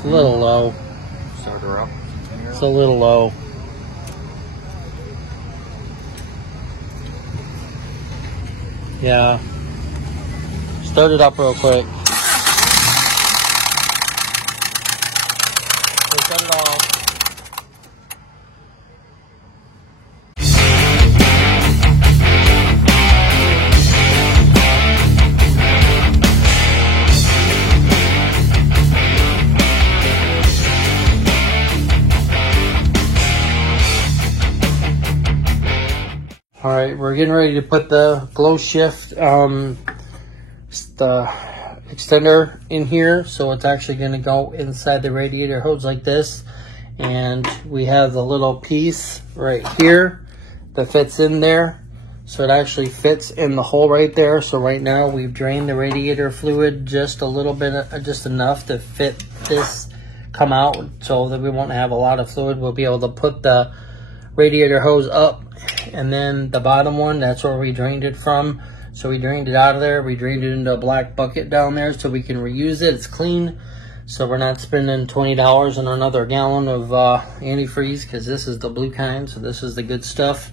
It's a little low. Start her up. It's a little low. Yeah. Start it up real quick. Shut it off. All right, we're getting ready to put the glow shift, the extender in here. So it's actually going to go inside the radiator hose like this. And we have the little piece right here that fits in there. So it actually fits in the hole right there. So right now we've drained the radiator fluid just a little bit, just enough to fit this come out so that we won't have a lot of fluid. We'll be able to put the radiator hose up. And then the bottom one, that's where we drained it from. So we drained it out of there. We drained it into a black bucket down there so we can reuse it. It's clean. So we're not spending $20 on another gallon of antifreeze, because this is the blue kind. So this is the good stuff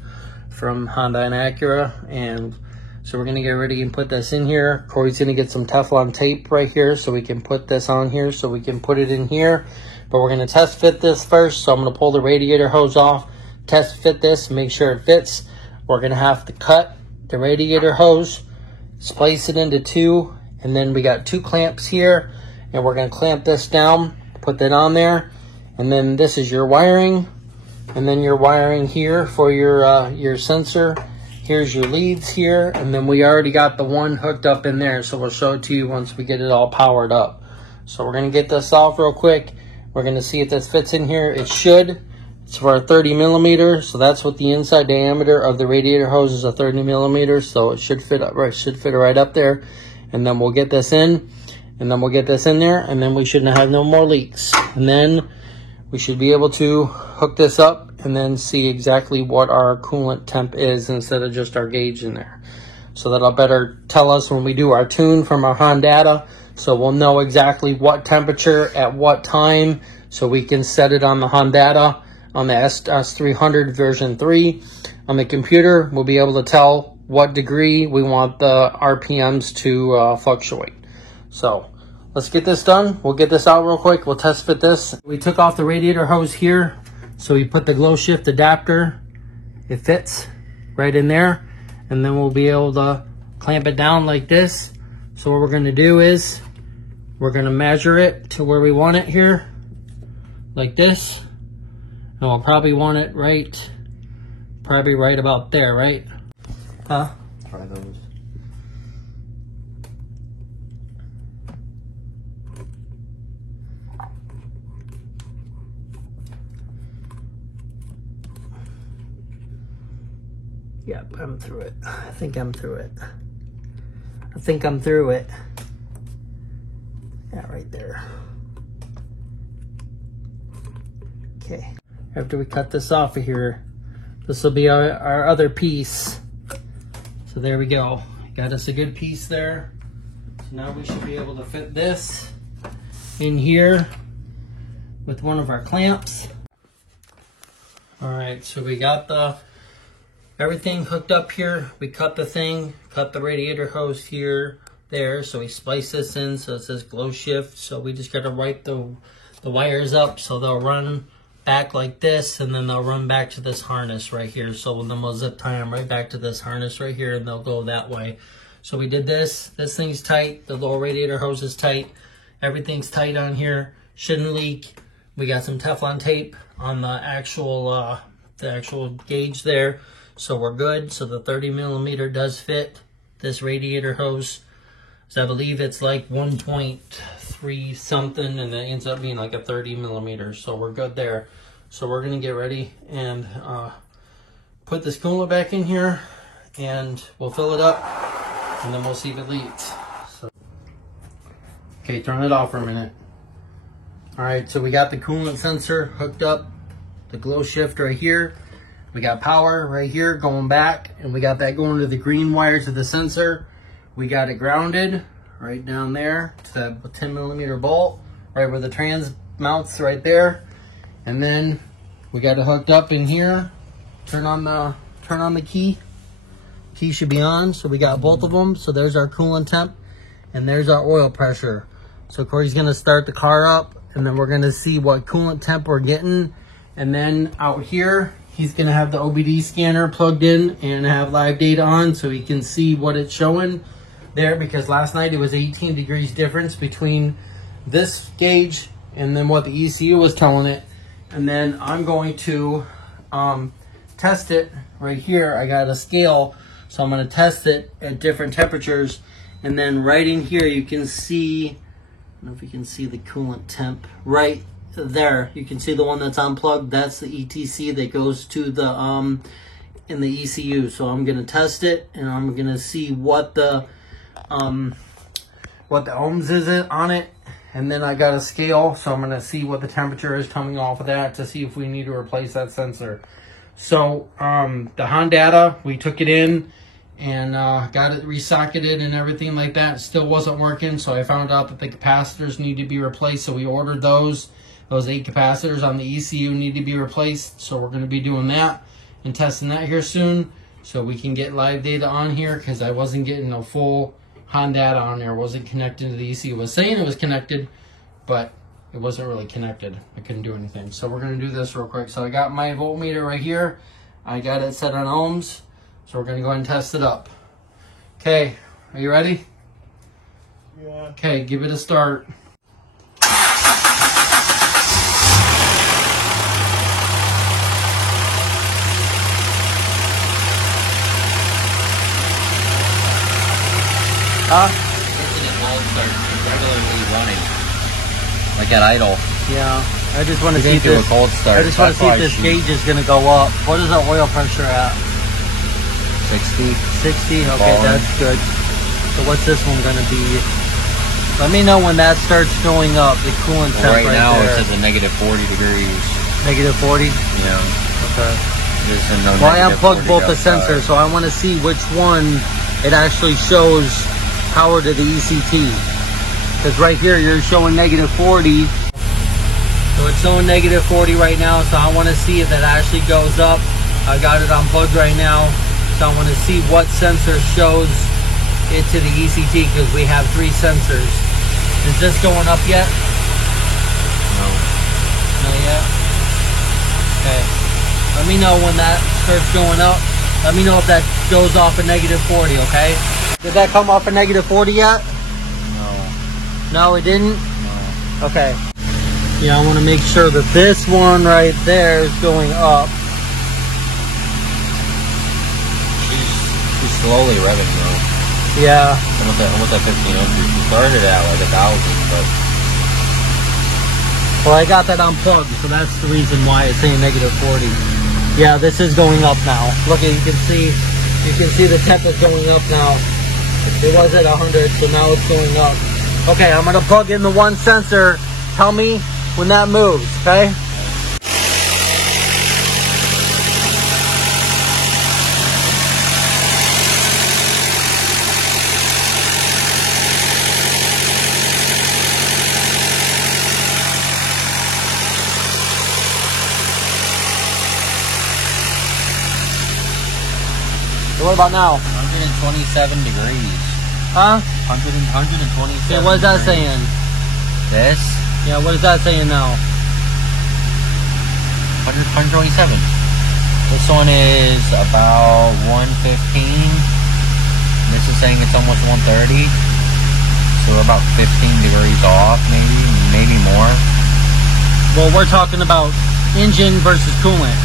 from Honda and Acura. And so we're going to get ready and put this in here. Corey's going to get some Teflon tape right here so we can put this on here so we can put it in here. But we're going to test fit this first. So I'm going to pull the radiator hose off, test fit this, make sure it fits. We're going to have to cut the radiator hose, splice it into two, and then we got two clamps here, and we're going to clamp this down, put that on there, and then this is your wiring, and then your wiring here for your sensor. Here's your leads here, and then we already got the one hooked up in there, so we'll show it to you once we get it all powered up. So we're going to get this off real quick. We're going to see if this fits in here. It should. It's for a 30 millimeter, so that's what the inside diameter of the radiator hose is, a 30 millimeter. So it should fit right up there. And then we'll get this in, and then we'll get this in there, and then we shouldn't have no more leaks. And then we should be able to hook this up and then see exactly what our coolant temp is instead of just our gauge in there. So that'll better tell us when we do our tune from our Hondata. So we'll know exactly what temperature at what time, so we can set it on the Hondata. On the S300 version 3 on the computer, we'll be able to tell what degree we want the RPMs to fluctuate. So let's get this done. We'll get this out real quick. We'll test fit this. We took off the radiator hose here, so we put the glow shift adapter. It fits right in there, and then we'll be able to clamp it down like this. So what we're going to do is we're going to measure it to where we want it here, like this. And we'll probably want it probably right about there, right? Huh? Try those. Yep, I'm through it. I think I'm through it. I think I'm through it. Yeah, right there. Okay. After we cut this off of here, this will be our other piece. So there we go. Got us a good piece there. So now we should be able to fit this in here with one of our clamps. All right, so we got everything hooked up here. We cut the radiator hose here, there. So we splice this in, so it says glow shift. So we just got to write the wires up so they'll run back like this, and then they'll run back to this harness right here. So then we'll zip tie them right back to this harness right here, and they'll go that way. So we did this. This thing's tight. The little radiator hose is tight. Everything's tight on here. Shouldn't leak. We got some Teflon tape on the actual gauge there, so we're good. So the 30 millimeter does fit this radiator hose. So I believe it's like 1.3 something, and it ends up being like a 30 millimeter. So we're good there. So we're gonna get ready and put this coolant back in here, and we'll fill it up, and then we'll see if it leaks. So, okay, turn it off for a minute. All right, so we got the coolant sensor hooked up, the glow shift right here. We got power right here going back, and we got that going to the green wire to the sensor. We got it grounded right down there to that 10 millimeter bolt, right where the mounts right there. And then we got it hooked up in here. Turn on the key. Key should be on. So we got both of them. So there's our coolant temp and there's our oil pressure. So Corey's gonna start the car up and then we're gonna see what coolant temp we're getting. And then out here, he's gonna have the OBD scanner plugged in and have live data on so he can see what it's showing there, because last night it was 18 degrees difference between this gauge and then what the ECU was telling it. And then I'm going to test it right here. I got a scale, so I'm going to test it at different temperatures. And then right in here you can see, I don't know if you can see the coolant temp right there. You can see the one that's unplugged. That's the ETC that goes to the in the ECU. So I'm going to test it and I'm going to see what the ohms is on it. And then I got a scale, so I'm going to see what the temperature is coming off of that to see if we need to replace that sensor. So the Hondata, we took it in and got it resocketed and everything like that. It still wasn't working, so I found out that the capacitors need to be replaced. So we ordered those 8 capacitors on the ECU need to be replaced. So we're going to be doing that and testing that here soon so we can get live data on here, because I wasn't getting a full Hondata on there. It wasn't connected to the ECU. It was saying it was connected, but it wasn't really connected. I couldn't do anything. So we're going to do this real quick. So I got my voltmeter right here. I got it set on ohms. So we're going to go ahead and test it up. Okay, are you ready? Yeah. Okay, give it a start. Huh? It won't start regularly running, like at idle. Yeah, I just want to see Into if a cold start. I just want to see if this gauge is going to go up. What is our oil pressure at? 60. 60? Okay, Falling. that's good. So what's this one going to be? Let me know when that starts going up, the coolant temp Right now there. it says a negative 40 degrees. Negative 40? Yeah. Okay. There's a no Well, I negative unplugged 40 both the outside. sensors, so I want to see which one it actually shows power to the ECT. Because right here you're showing negative 40. So it's showing negative 40 right now, so I want to see if that actually goes up. I got it unplugged right now, so I want to see what sensor shows it to the ECT, because we have 3 sensors. Is this going up yet? No. Not yet? Okay. Let me know when that starts going up. Let me know if that goes off at negative 40, okay? Did that come off at negative 40 yet? No. No, it didn't? No. Okay. Yeah, I want to make sure that this one right there is going up. She's slowly revving though. Yeah. Almost at 1500. She started at like 1,000, but Well, I got that unplugged, so that's the reason why it's saying negative 40. Yeah, this is going up now. Look, you can see the temp is going up now. It was at 100, so now it's going up. Okay, I'm gonna plug in the one sensor. Tell me when that moves, okay? So what about now? 127 degrees. Huh? 127. Yeah, what is that saying? This? Yeah, what is that saying now? 127. This one is about 115. This is saying it's almost 130. So we're about 15 degrees off, maybe more. Well, we're talking about engine versus coolant.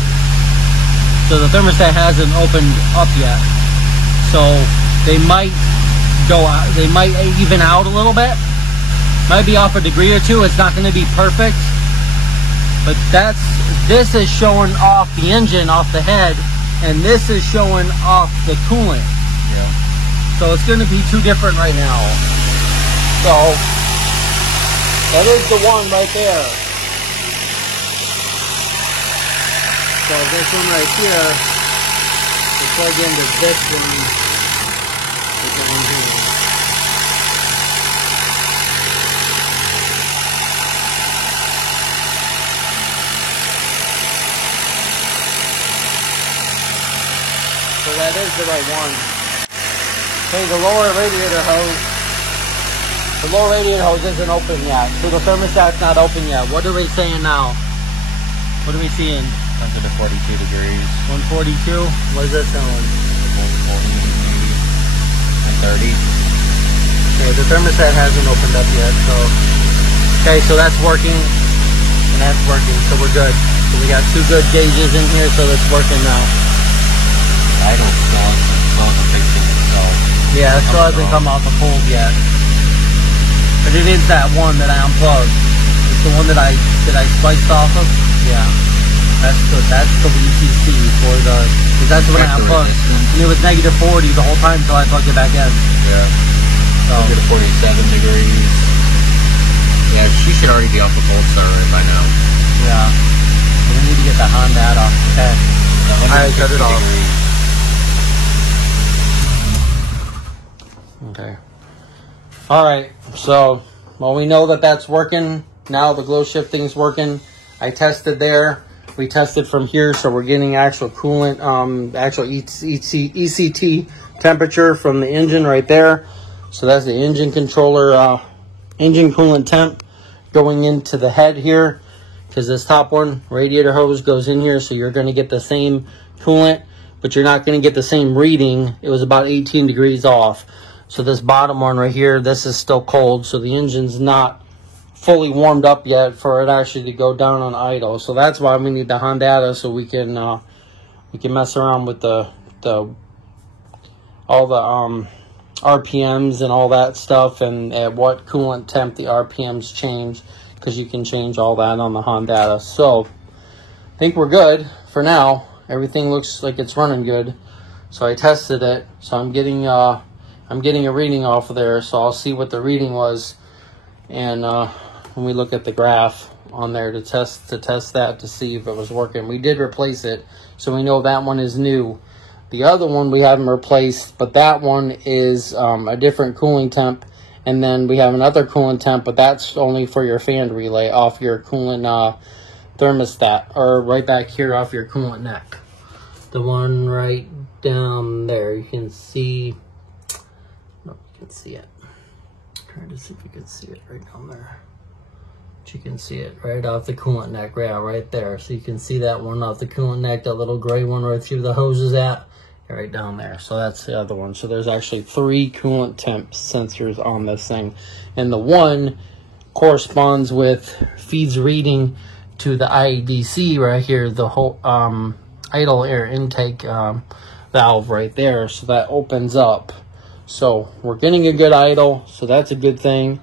So the thermostat hasn't opened up yet. So they might go out, they might even out a little bit. Might be off a degree or two. It's not going to be perfect. But this is showing off the engine off the head, and this is showing off the coolant. Yeah. So it's going to be 2 different right now. So that is the one right there. So this one right here, we plug into this one. With the engine. that is the right one. Okay, the lower radiator hose. The lower radiator hose isn't open yet. So the thermostat's not open yet. What are we saying now? What are we seeing? Comes to 42 degrees. 142? What is that telling? 140 and 30. Okay, the thermostat hasn't opened up yet, so. Okay, so that's working. And that's working, so we're good. So we got 2 good gauges in here, so that's working now. Idle still hasn't fixed itself. Yeah, it still hasn't come out the cold yet. But it is that one that I unplugged. It's the one that I spliced off of. Yeah. That's the VCC for the, because that's when I unplugged. And it was negative 40 the whole time until I plugged it back in. Yeah. So Negative 47 degrees. Yeah, she should already be off the cold start by now. yeah. We need to get the Honda off. Okay. Alright, cut it off. Okay. Alright, so, well, we know that that's working. Now the glow shifting's working. I tested there. We tested from here, so we're getting actual coolant, actual ECT temperature from the engine right there. So that's the engine controller, engine coolant temp going into the head here. Because this top one, radiator hose, goes in here, so you're going to get the same coolant, but you're not going to get the same reading. It was about 18 degrees off. So this bottom one right here, this is still cold, so the engine's not fully warmed up yet for it actually to go down on idle. So that's why we need the Honda, so we can mess around with all the RPMs and all that stuff, and at what coolant temp the RPMs change, because you can change all that on the Honda. So I think we're good for now. Everything looks like it's running good. So I tested it. So I'm getting a reading off of there. So I'll see what the reading was, and when we look at the graph on there to test that to see if it was working. We did replace it, so we know that one is new. The other one we haven't replaced, but that one is a different cooling temp. And then we have another coolant temp, but that's only for your fan relay off your coolant thermostat, or right back here off your coolant neck. The one right down there, you can see. No, you can see it. I'm trying to see if you can see it right down there. But you can see it right off the coolant neck, right there. So you can see that one off the coolant neck, that little gray one right through the hoses at. Right down there. So that's the other one. So there's actually 3 coolant temp sensors on this thing, and the one corresponds with feeds reading to the IEDC right here, the whole idle air intake valve right there. So that opens up. So we're getting a good idle, so that's a good thing.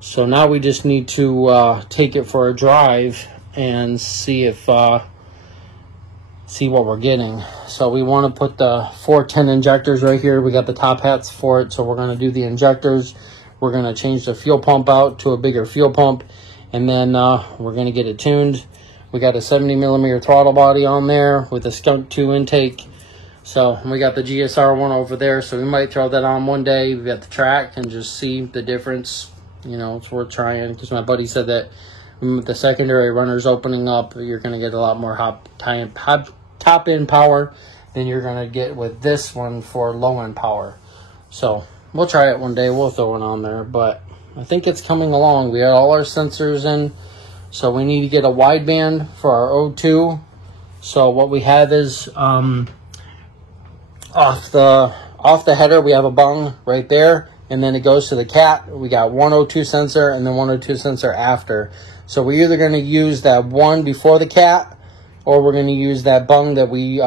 So now we just need to take it for a drive and see if see what we're getting. So we want to put the 410 injectors right here. We got the top hats for it, so we're going to do the injectors. We're going to change the fuel pump out to a bigger fuel pump, and then we're going to get it tuned. We got a 70mm throttle body on there with a Skunk 2 intake. So we got the GSR one over there, so we might throw that on one day. We got the track and just see the difference. You know, it's worth trying, because my buddy said that with the secondary runners opening up, you're going to get a lot more top-end power than you're going to get with this one for low-end power. So we'll try it one day. We'll throw it on there, but I think it's coming along. We got all our sensors in, so we need to get a wideband for our O2. So what we have is off the header, we have a bung right there, and then it goes to the cat. We got one O2 sensor and then one O2 sensor after. So we're either going to use that one before the cat, or we're going to use that bung that we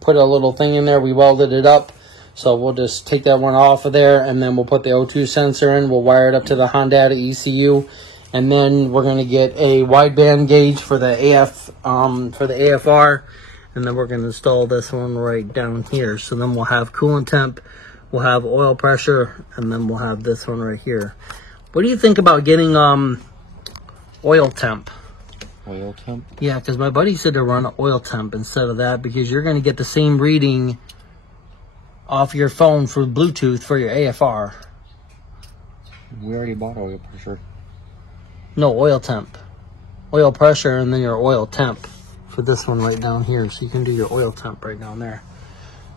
put a little thing in there. We welded it up. So we'll just take that one off of there, and then we'll put the O2 sensor in. We'll wire it up to the Honda ECU, and then we're going to get a wideband gauge for the AFR, and then we're going to install this one right down here. So then we'll have coolant temp, we'll have oil pressure, and then we'll have this one right here. What do you think about getting oil temp? Oil temp? Yeah, because my buddy said to run oil temp instead of that, because you're going to get the same reading off your phone for Bluetooth for your AFR. We already bought oil pressure. No, oil temp. Oil pressure and then your oil temp for this one right down here. So you can do your oil temp right down there.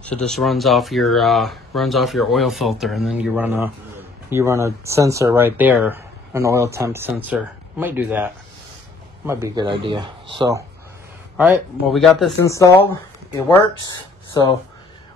So this runs off your oil filter, and then you run a sensor right there, an oil temp sensor. Might do that. Might be a good idea. So, all right. Well, we got this installed. It works. So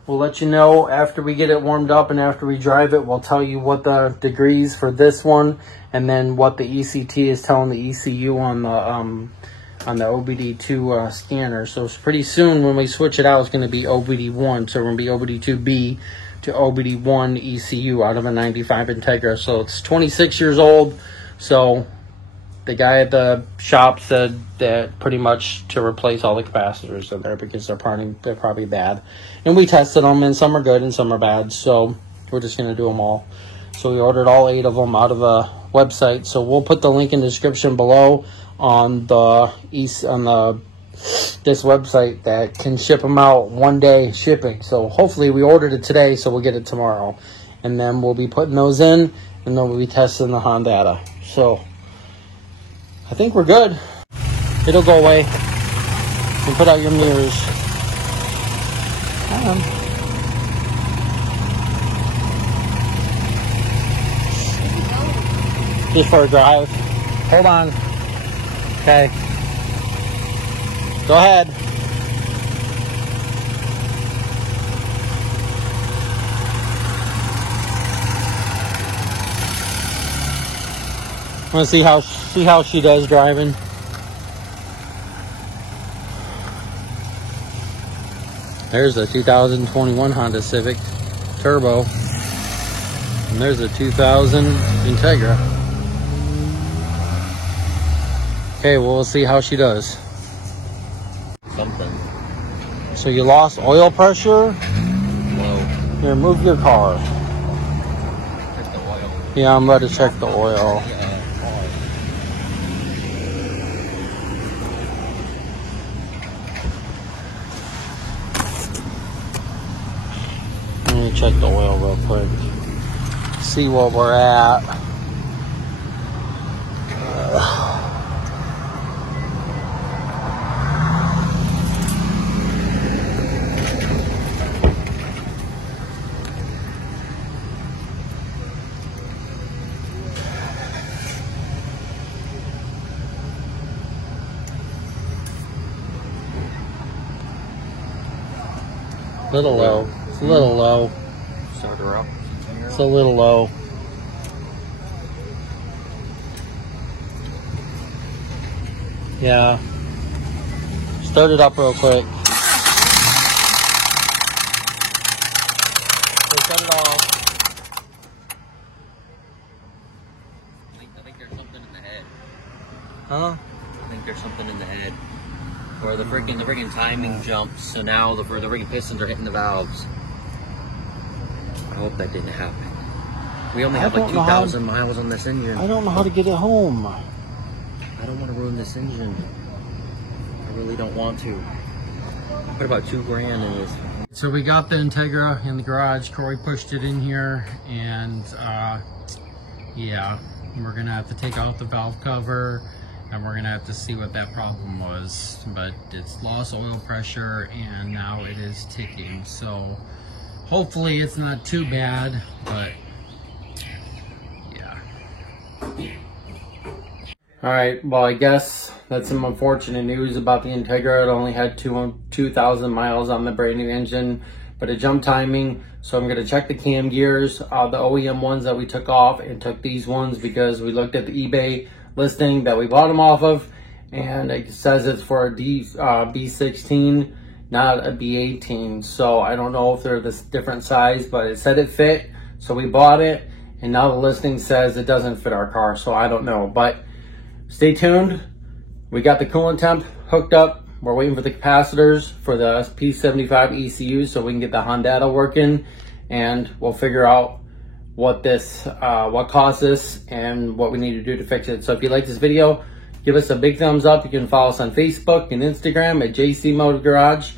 we'll let you know after we get it warmed up and after we drive it. We'll tell you what the degrees for this one, and then what the ECT is telling the ECU on the OBD2 scanner. So it's pretty soon when we switch it out, it's going to be OBD1. So we're going to be OBD2B to OBD1 ECU out of a 95 Integra. So it's 26 years old. So the guy at the shop said that pretty much to replace all the capacitors in there because they're probably bad. And we tested them, and some are good and some are bad. So we're just going to do them all. So we ordered all 8 of them out of a website. So we'll put the link in the description below on this website that can ship them out 1 day shipping. So hopefully we ordered it today, so we'll get it tomorrow, and then we'll be putting those in, and then we'll be testing the Honda. So I think we're good. It'll go away. You can put out your mirrors. Come on. Just for a drive. Hold on. Okay. Go ahead. Want to see how she does driving. There's a 2021 Honda Civic Turbo, and there's a 2000 Integra. Okay, well, we'll see how she does. Something. So you lost oil pressure? Low. Here, move your car. Check the oil. Yeah, I'm about to check the oil. Let me check the oil real quick. See what we're at. Little low. It's a little low. Start her up. It's a little low. Yeah. Start it up real quick. So shut it off. I think there's something in the head. Huh? I think there's something in the head. Or the freaking timing jumps, so now the freaking pistons are hitting the valves. I hope that didn't happen. We only have like 2,000 miles on this engine. I don't know how to get it home. I don't want to ruin this engine. I really don't want to. Put about $2,000 in this. So we got the Integra in the garage. Corey pushed it in here, and yeah, we're gonna have to take out the valve cover, and we're gonna have to see what that problem was. But it's lost oil pressure, and now it is ticking. So hopefully it's not too bad, but yeah. All right, well, I guess that's some unfortunate news about the Integra. It only had 2,000 miles on the brand new engine, but it jumped timing. So I'm gonna check the cam gears, the OEM ones that we took off, and took these ones because we looked at the eBay listing that we bought them off of, and it says it's for a B16, not a B18. So I don't know if they're this different size, but it said it fit, so we bought it, and now the listing says it doesn't fit our car, so I don't know. But stay tuned. We got the coolant temp hooked up. We're waiting for the capacitors for the P75 ECU so we can get the Honda working, and we'll figure out what caused this and what we need to do to fix it. So if you like this video, give us a big thumbs up. You can follow us on Facebook and Instagram at JC Motor Garage.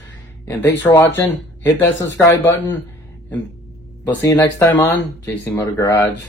And thanks for watching. Hit that subscribe button, and we'll see you next time on JC Motor Garage.